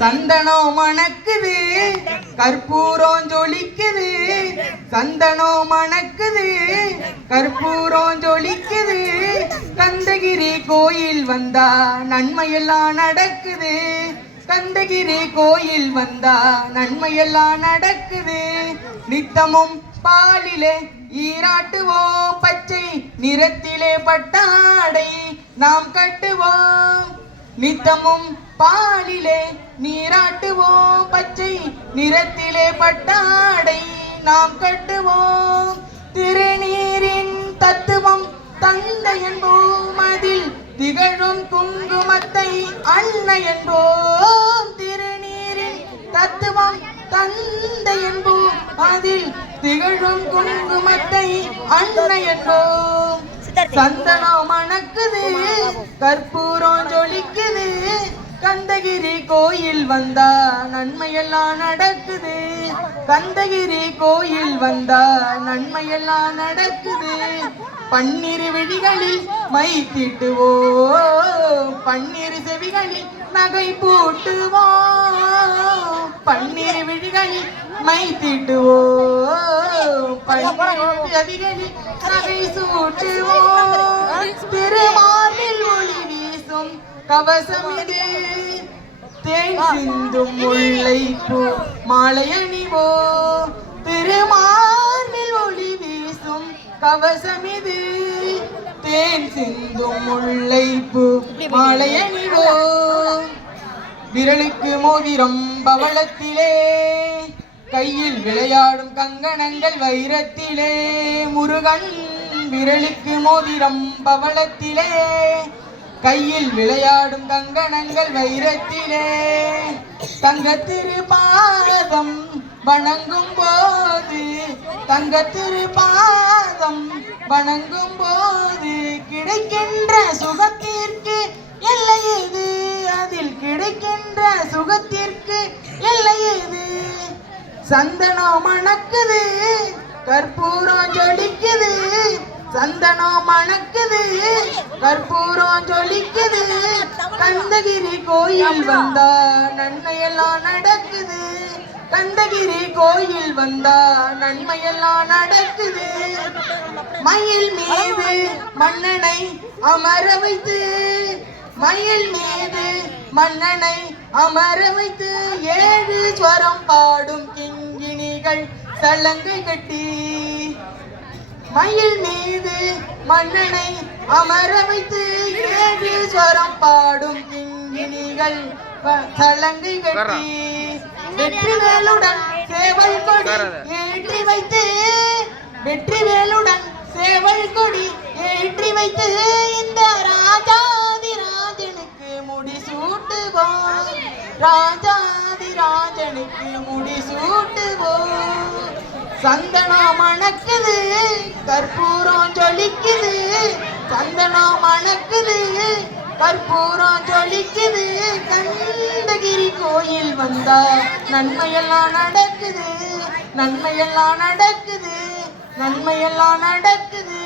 சந்தனம் மணக்குது, கற்பூரம் ஜொலிக்குது. சந்தனம் மணக்குது, கற்பூரம் ஜொலிக்குது. கந்தகிரி கோயில் வந்தா நன்மையெல்லாம் நடக்குது. கந்தகிரி கோயில் வந்தா நன்மையெல்லாம் நடக்குது. நித்தமும் பாலிலே ஈராட்டுவோம், பச்சை நிறத்திலே பட்டாடை நாம் கட்டுவோம். நித்தமும் பாலிலே நீராட்டுவோம், பச்சை நிறத்திலே பட்டாடை நாம் கட்டுவோம். திருநீரின் தத்துவம் தந்தை என்போம், அதில் திகழும் குங்குமத்தை அன்னை என்போம். திருநீரின் தத்துவம் தந்தை என்போம், அதில் திகழும் குங்குமத்தை அன்னை என்போம். சந்தனம் மணக்குது, கற்பூரம் ஜொலிக்குது. கந்தகிரி கோயில் வந்தா நன்மையெல்லாம் நடக்குது. கந்தகிரி கோயில் வந்தா நன்மையெல்லாம் நடக்குது. பன்னிரு விழிகளில் மை தீட்டுவோம், பன்னிரு செவிகளில் நகை பூட்டுவோம். பன்னிரு விழிகளில் மை தீட்டுவோம், பன்னிரு செவிகளில் நகை சூட்டுவோம். திருமாலில் ஒளி வீசும் கவசம் இது, தேன் சிந்தும் முல்லை பூ மாலை அணிவோம். திருமாலில் ஒளி வீசும் கவசம் இது, தேன் சிந்தும் முல்லை பூ மாலை அணிவோம். விரலுக்கு மோதிரம் பவளத்திலே, கையில் விளையாடும் கங்கணங்கள் வைரத்திலே. முருகன் விரலுக்கு மோதிரம் பவளத்திலே, கையில் விளையாடும் கங்கணங்கள் வைரத்திலே. தங்க திருபாதம் வணங்கும் போது, தங்க திருபாதம் வணங்கும் போது கிடைக்கின்ற சுகத்திற்கு எல்லை ஏது? அதில் கிடைக்கின்ற சுகத்திற்கு எல்லை ஏது? சந்தனம் மணக்குது, கற்பூரம் ஜொலிக்குது. சந்தனம் மணக்குது, கற்பூரம் ஜொலிக்குது. கந்தகிரி கோயில் வந்தா நன்மையெல்லாம் நடக்குது. கந்தகிரி கோயில் வந்தா நன்மையெல்லாம் நடக்குது. மயில் மீது மன்னனை அமர வைத்து, மயில் மீது மன்னனை அமர வைத்து, ஏழு ஸ்வரம் பாடும் கிங்கிணிகள் சலங்கை கட்டி. மயில் மீது மன்னனை அமர வைத்து, ஏழு ஸ்வரம் பாடும் கிங்கிணிகள் சலங்கை கட்டி. வெற்றிவேலுடன் சேவல் கொடி ஏற்றி வைத்து, வெற்றிவேலுடன் சேவல் கொடி ஏற்றி வைத்து, இந்த ராஜாதிராஜனுக்கு முடிசூட்டுவோம். ராஜாதிராஜனுக்கு முடிசூட்டுவோம். சந்தனம் மணக்குது, கற்பூரம் ஜொலிக்குது. சந்தனம் மணக்குது, கற்பூரம் ஜொலிக்குது. கந்தகிரி கோயில் வந்தா நன்மையெல்லாம் நடக்குது. நன்மையெல்லாம் நடக்குது, நன்மையெல்லாம் நடக்குது.